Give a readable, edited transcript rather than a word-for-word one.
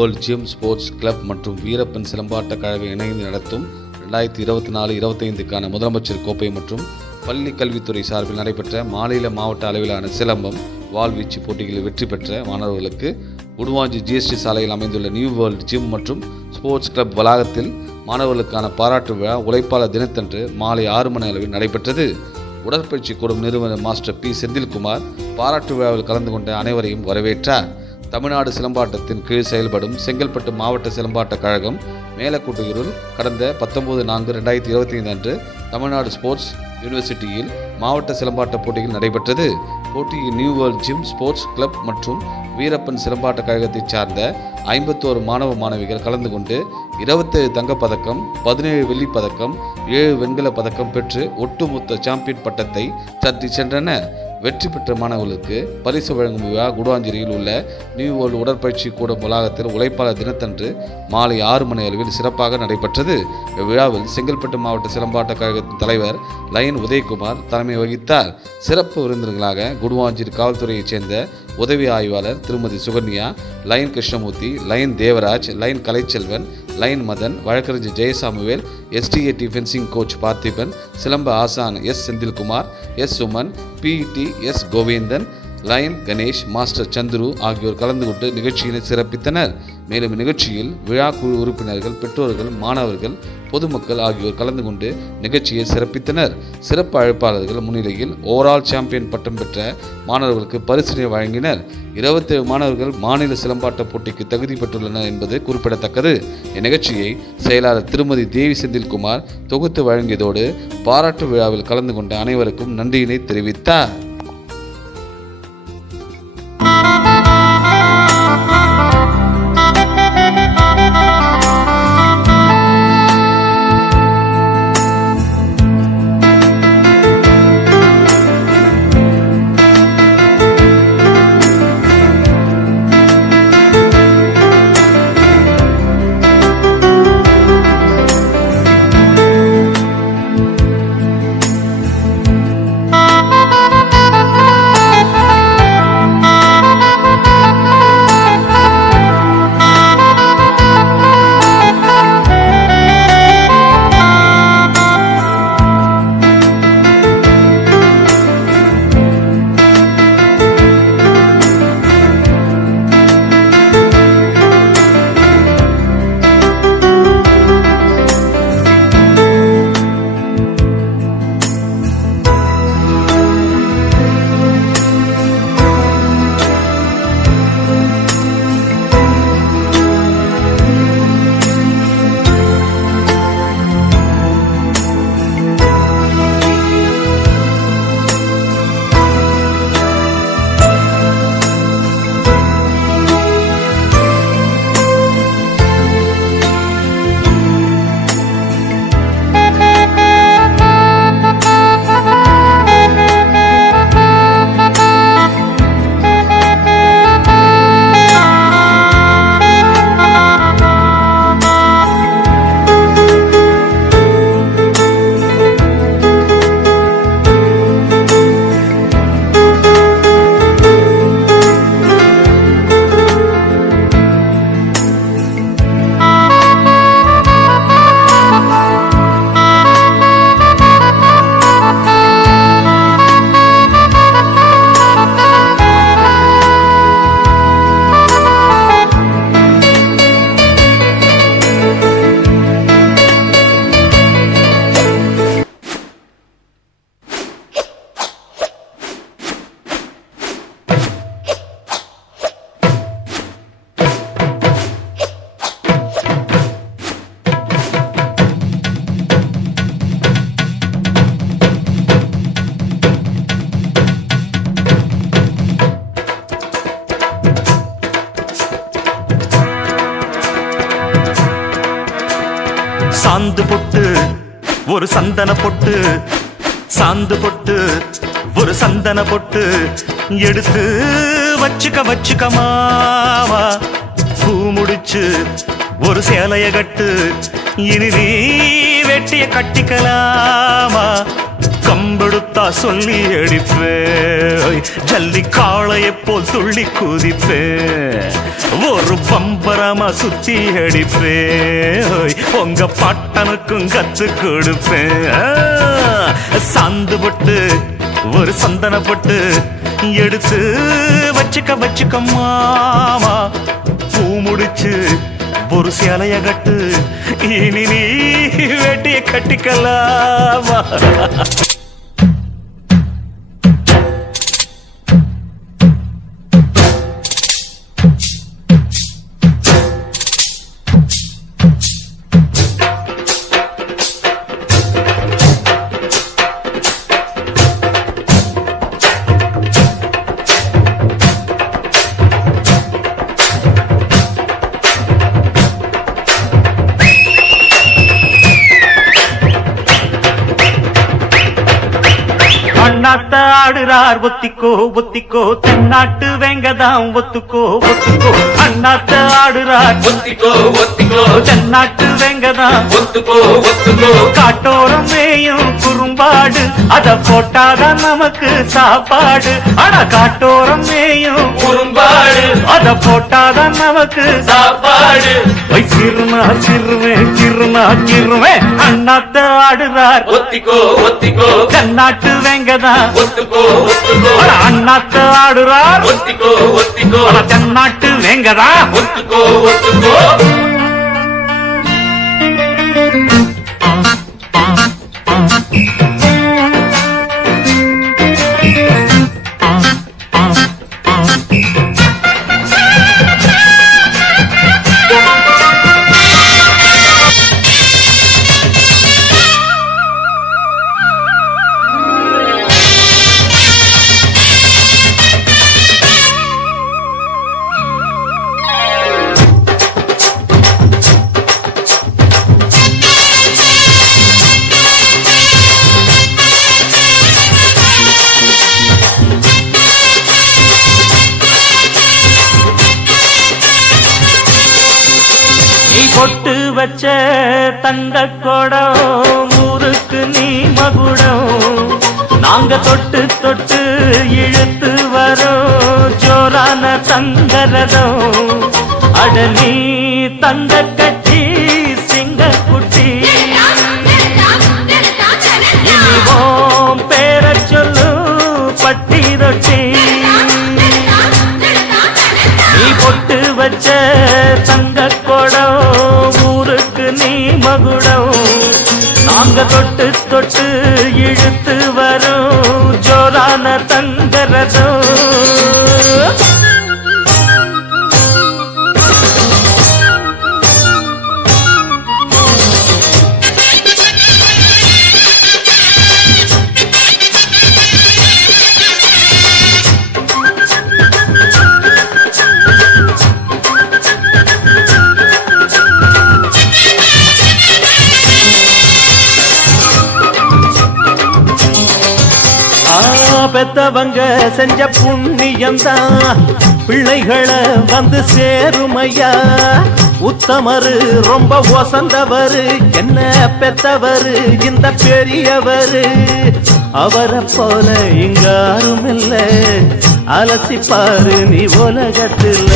World gym sports club மற்றும் வீரப்பன் சிலம்பாட்ட கழகம் இணைந்து நடத்தும் 2024-25க்கான முதலமைச்சர் கோப்பை மற்றும் பள்ளி கல்வித்துறை சார்பில் நடைபெற்ற மாநில மாவட்ட அளவிலான சிலம்பம் வாள்வீச்சு போட்டிகளில் வெற்றி பெற்ற மாணவர்களுக்கு உடுவாஞ்சி GST சாலையில் அமைந்துள்ள நியூ வேர்ல்ட் ஜிம் மற்றும் ஸ்போர்ட்ஸ் கிளப் வளாகத்தில் மாணவர்களுக்கான பாராட்டு விழா உழைப்பாளர் தினத்தன்று மாலை 6 மணி அளவில் நடைபெற்றது. உடற்பயிற்சி கூடும் நிறுவனர் மாஸ்டர் P. செந்தில்குமார் பாராட்டு விழாவில் கலந்து கொண்ட அனைவரையும் வரவேற்றார். தமிழ்நாடு சிலம்பாட்டத்தின் கீழ் செயல்படும் செங்கல்பட்டு மாவட்ட சிலம்பாட்ட கழகம் மேலக்கூட்டுயூரில் கடந்த 19/4/2025 அன்று தமிழ்நாடு ஸ்போர்ட்ஸ் யூனிவர்சிட்டியில் மாவட்ட சிலம்பாட்ட போட்டிகள் நடைபெற்றது. போட்டியில் New World gym sports club மற்றும் வீரப்பன் சிலம்பாட்ட கழகத்தைச் சார்ந்த 51 மாணவ மாணவிகள் கலந்து கொண்டு 27 தங்கப்பதக்கம், 17 வெள்ளிப் பதக்கம், 7 வெண்கல பதக்கம் பெற்று ஒட்டுமொத்த சாம்பியன் பட்டத்தை தட்டி சென்றனர். வெற்றி பெற்ற மாணவர்களுக்கு பரிசு வழங்கும் விழா குடுவாஞ்சேரியில் உள்ள நியூ வேர்ல்டு உடற்பயிற்சி கூடம் வளாகத்தில் உழைப்பாளர் தினத்தன்று மாலை 6 மணி அளவில் சிறப்பாக நடைபெற்றது. இவ்விழாவில் செங்கல்பட்டு மாவட்ட சிலம்பாட்ட கழகத்தின் தலைவர் லயன் உதயகுமார் தலைமை வகித்தார். சிறப்பு விருந்தினர்களாக குடுவாஞ்சேரி காவல்துறையைச் சேர்ந்த உதவி ஆய்வாளர் திருமதி Sukanya, Lion Krishnamurthy, Lion Devaraj, Lion Kalaiselvan, Lion Madhan, வழக்கறிஞர் Jayasamuel, STAT fencing coach Parthiban, சிலம்ப ஆசான் S. Senthilkumar, S. Suman, PET S. Govindan, Lion Ganesh, master Chandru ஆகியோர் கலந்து கொண்டு நிகழ்ச்சியினை சிறப்பித்தனர். மேலும் நிகழ்ச்சியில் விழா குழு உறுப்பினர்கள், பெற்றோர்கள், மாணவர்கள், பொதுமக்கள் ஆகியோர் கலந்து கொண்டு நிகழ்ச்சியை சிறப்பித்தனர். சிறப்பு அழைப்பாளர்கள் முன்னிலையில் ஓவரால் சாம்பியன் பட்டம் பெற்ற மாணவர்களுக்கு பரிசினை வழங்கினர். 27 மாணவர்கள் மாநில சிலம்பாட்ட போட்டிக்கு தகுதி பெற்றுள்ளனர் என்பது குறிப்பிடத்தக்கது. இந்நிகழ்ச்சியை செயலாளர் திருமதி தேவி செந்தில்குமார் தொகுத்து வழங்கியதோடு பாராட்டு விழாவில் கலந்து கொண்ட அனைவருக்கும் நன்றியினை தெரிவித்தார். சாந்து பொட்டு ஒரு சந்தன பொட்டு, சாந்து பொட்டு ஒரு சந்தன பொட்டு எடுத்து வச்சுக்க மாவா. பூ முடிச்சு ஒரு சேலைய கட்டு, இனி நீ வெட்டிய கட்டிக்கலாமா. கம்பெடுத்தா சொல்லி அடிப்பேன் ஜல்லி காளையை போல் துள்ளி குதிப்பேன் ஒரு பம்பரமா சுத்தி அடிப்பேன் உங்க பட்டனுக்கும் கத்து கொடுப்பேன் சாந்து போட்டு ஒரு சந்தன போட்டு எடுத்து வச்சுக்க மாமா பூ முடிச்சு ஒரு சேலைய கட்டு இனி நீ வேட்டிய கட்டிக்கலாமா அண்ணாத்த ஆடுறார் ஒத்திக்கோ தென்னாட்டு வெங்கதாம் ஒத்துக்கோ அண்ணாத்த ஆடுறார் ஒத்திக்கோ தென்னாட்டு வெங்கதாம் ஒத்துக்கோ காட்டோரம் மேயும் குறும்பாடு அத போட்டாதான் நமக்கு சாப்பாடு ஆனா காட்டோரம் மேயும் குறும்பாடு அத போட்டாதான் நமக்கு சாப்பாடு சிறுமே அண்ணாத்த ஆடுறார் ஒத்திக்கோ தென்னாட்டு வெங்கதான் அண்ணாத்த ஆடுறார் ஒத்திக்கோ தென்னாட்டு வெங்கதா ஒத்துக்கோ பொட்டு வச்ச தங்க கொடம் ஊருக்கு நீ மகுடம் நாங்க தொட்டு இழுத்து வரோம் ஜோரான தங்கரதம் அட நீ தங்க கட்டி சிங்க குட்டி இனிவோம் பேர சொல்லு பட்டி ரொட்டி நீ பொட்டு வச்ச தங்க கொடம் ஊருக்கு நீ மகுடம் நாங்க தொட்டு இழுத்து வரோம் ஜோரான தங்கரதம் பெத்தவங்க செஞ்ச புண்ணியம்தான் பிள்ளைகளை வந்து சேருமையா உத்தமரு ரொம்ப ஒசந்தவரு என்ன பெத்தவரு இந்த பெரியவரு அவரை போல இங்காரும் இல்ல அலசிப்பாரு நீ உலகத்துல